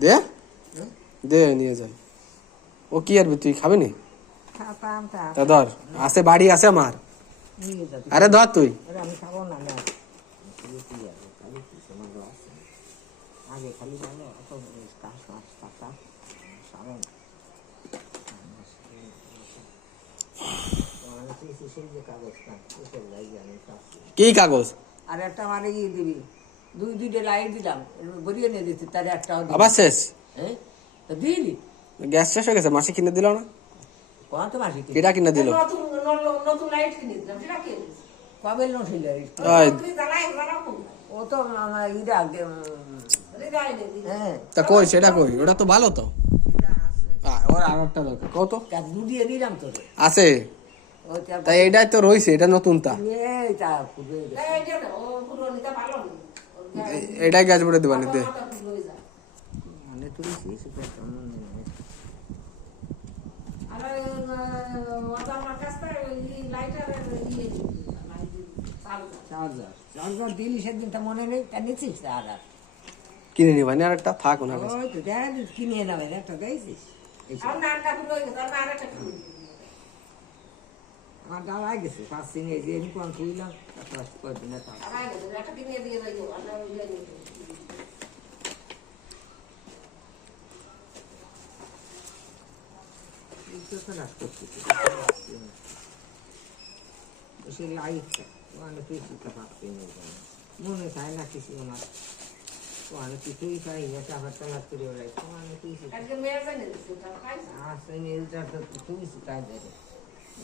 দে দে নিয়ে যাই। ও কি আর তুই খাবি নি? তা ধর, আছে বাড়ি আছে আমার। আরে ধর তুই। আমি খাবো না। আগে খালি ভালো অত কি কাগজ? আর একটা মানে ইয়ে দিবি, দুইটা লাইট দিলাম, বরিয়ে নিয়ে দিচ্ছি, তার একটা আবার শেষ? হ্যাঁ তো দিলি। গ্যাস শেষ হয়ে গেছে, মাসে কিনে দিল না? কত মাসি কেটা কিনে দিল? নতুন লাইট কিনে দিলাম, সেটা কে দিয়েছে? কবে নছিল ও তো ইটা হ্যাঁ তা কই সেটা কই? ওটা তো ভালো তো। ওর আর একটা দরকার কত দুদিয়ে দিলাম তোর আছে। তাই এটাই তো রয়েছে, এটা নতুনটা। এটাই গ্যাস ভরে দেবানি দে। মানে তুই দিলি সেদিনটা মনে নেই, তা নিচ্ছিস আর কিনে নিবানি আর একটা থাক ওনার কাছে। ওই তো কিনে নেবে একটা দিয়েছিস। আমার দাঁড়ায় গেছে 5 দিন, এই যে এরকম খুললাম কয়েকদিন সে লাইটটা কিছুটা পাচ্ছি মনে চায় না কিছু আমার কিছুই চাই না, চাপার চালার করে ওলাই আসে মেয়েটা তো তুই তাই দেবে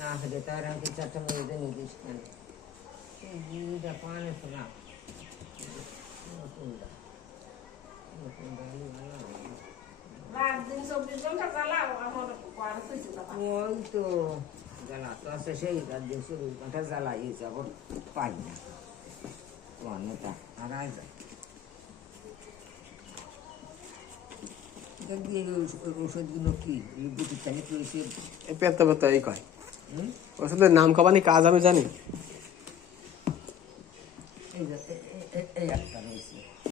না হলে তার আমাকে 4টা মেয়েদের নির্দিষ্ট কেন দিদিটা পানে শোনা ওই তো জ্বালা তো আছে, সেই 4 দিন 24 ঘন্টা জ্বালাইছে, আবার পাই না নেতা হারাই যায়। ওষুধগুলো কি পেতে পেতে এই কয় ওষুধের নাম কবানি কাজ আমি জানি। এই একটা রয়েছে।